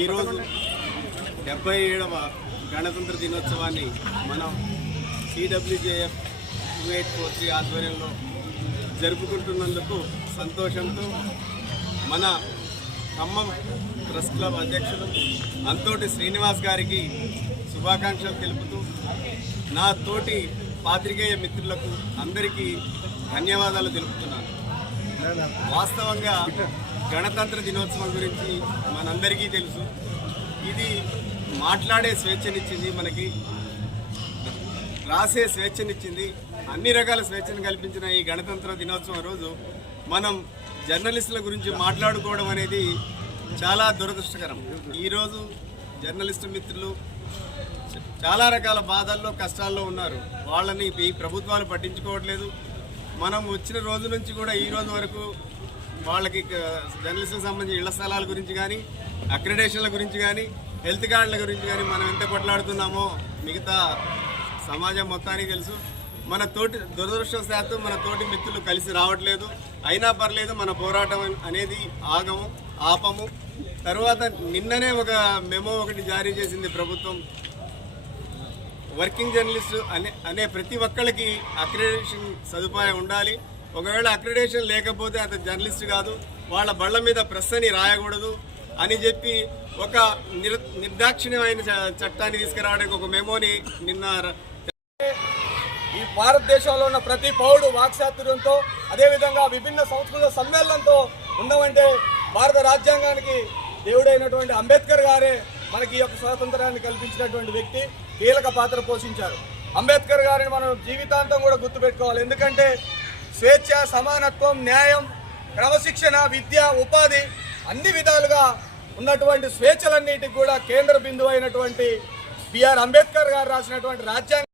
ఈరోజు 77వ గణతంత్ర దినోత్సవాన్ని మనం CWJF 2843 ఆధ్వర్యంలో జరుపుకుంటున్నందుకు సంతోషంతో మన ఖమ్మం ప్రెస్ క్లబ్ అధ్యక్షులు అంతోటి శ్రీనివాస్ గారికి శుభాకాంక్షలు తెలుపుతూ నా తోటి పాత్రికేయ మిత్రులకు అందరికీ ధన్యవాదాలు తెలుపుతున్నాను. వాస్తవంగా గణతంత్ర దినోత్సవం గురించి మనందరికీ తెలుసు. ఇది మాట్లాడే స్వేచ్ఛనిచ్చింది, మనకి రాసే స్వేచ్ఛనిచ్చింది, అన్ని రకాల స్వేచ్ఛను కల్పించిన ఈ గణతంత్ర దినోత్సవం రోజు మనం జర్నలిస్టుల గురించి మాట్లాడుకోవడం అనేది చాలా దురదృష్టకరం. ఈరోజు జర్నలిస్టు మిత్రులు చాలా రకాల బాధల్లో కష్టాల్లో ఉన్నారు. వాళ్ళని ఈ ప్రభుత్వాలు పట్టించుకోవట్లేదు. మనం వచ్చిన రోజు నుంచి కూడా ఈ రోజు వరకు వాళ్ళకి జర్నలిస్టులకు సంబంధించిన ఇళ్ల స్థలాల గురించి కానీ, అక్రిడేషన్ల గురించి కానీ, హెల్త్ కార్డుల గురించి కానీ మనం ఎంత కొట్లాడుతున్నామో మిగతా సమాజం మొత్తానికి తెలుసు. మన తోటి దురదృష్టవశాత్తు మన తోటి మిత్రులు కలిసి రావట్లేదు. అయినా పర్లేదు, మన పోరాటం అనేది ఆపము. తర్వాత నిన్ననే ఒక మెమో ఒకటి జారీ చేసింది ప్రభుత్వం. వర్కింగ్ జర్నలిస్టు అనే ప్రతి ఒక్కళ్ళకి అక్రిడేషన్ సదుపాయం ఉండాలి. ఒకవేళ అక్రిడేషన్ లేకపోతే అతను జర్నలిస్ట్ కాదు, వాళ్ళ బళ్ళ మీద ప్రెస్ అని రాయకూడదు అని చెప్పి ఒక నిర్దాక్షిణ్యమైన చట్టాన్ని తీసుకురావడానికి ఒక మెమోని నిన్న ఈ భారతదేశంలో ఉన్న ప్రతి పౌరుడు వాక్చాతుర్యంతో, అదేవిధంగా విభిన్న సంస్కృతుల సమ్మేళనంతో ఉండమంటే భారత రాజ్యాంగానికి దేవుడైనటువంటి అంబేద్కర్ గారే మనకి ఈ యొక్క స్వాతంత్రాన్ని కల్పించినటువంటి వ్యక్తి, కీలక పాత్ర పోషించారు. అంబేద్కర్ గారిని మనం జీవితాంతం కూడా గుర్తుపెట్టుకోవాలి. ఎందుకంటే స్వేచ్ఛ, సమానత్వం, న్యాయం, క్రమశిక్షణ, విద్య, ఉపాధి అన్ని విధాలుగా ఉన్నటువంటి స్వేచ్ఛలన్నిటికి కూడా కేంద్ర బిందువు అయినటువంటి బిఆర్ అంబేద్కర్ గారు రాసినటువంటి రాజ్యాంగం